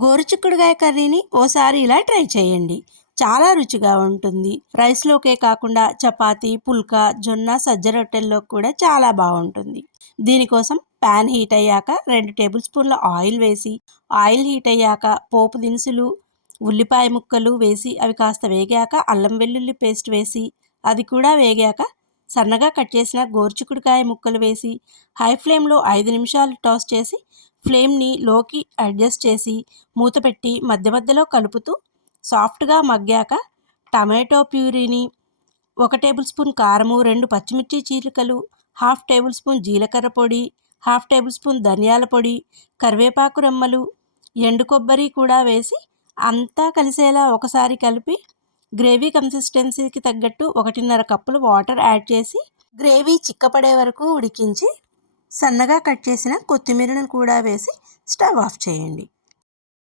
గోరుచిక్కుడుగాయ కర్రీని ఓసారి ఇలా ట్రై చేయండి. చాలా రుచిగా ఉంటుంది. రైస్లోకే కాకుండా చపాతీ పుల్కా జొన్న సజ్జ రొట్టెల్లో కూడా చాలా బాగుంటుంది. దీనికోసం ప్యాన్ హీట్ అయ్యాక రెండు టేబుల్ స్పూన్ల ఆయిల్ వేసి ఆయిల్ హీట్ అయ్యాక పోపు దినుసులు ఉల్లిపాయ ముక్కలు వేసి అవి కాస్త వేగాక అల్లం వెల్లుల్లి పేస్ట్ వేసి అది కూడా వేగాక సన్నగా కట్ చేసిన గోర్చుకుడికాయ ముక్కలు వేసి హై ఫ్లేమ్లో ఐదు నిమిషాలు టాస్ చేసి ఫ్లేమ్ని లోకి అడ్జస్ట్ చేసి మూత పెట్టి మధ్య మధ్యలో కలుపుతూ సాఫ్ట్గా మగ్గాక టమాటో ప్యూరీని ఒక టేబుల్ స్పూన్ కారము రెండు పచ్చిమిర్చి చీలికలు హాఫ్ టేబుల్ స్పూన్ జీలకర్ర పొడి హాఫ్ టేబుల్ స్పూన్ ధనియాల పొడి కరివేపాకు రెమ్మలు ఎండు కొబ్బరి కూడా వేసి అంతా కలిసేలా ఒకసారి కలిపి గ్రేవీ కన్సిస్టెన్సీకి తగ్గట్టు ఒకటిన్నర కప్పులు వాటర్ యాడ్ చేసి గ్రేవీ చిక్కపడే వరకు ఉడికించి సన్నగా కట్ చేసిన కొత్తిమీరను కూడా వేసి స్టవ్ ఆఫ్ చేయండి.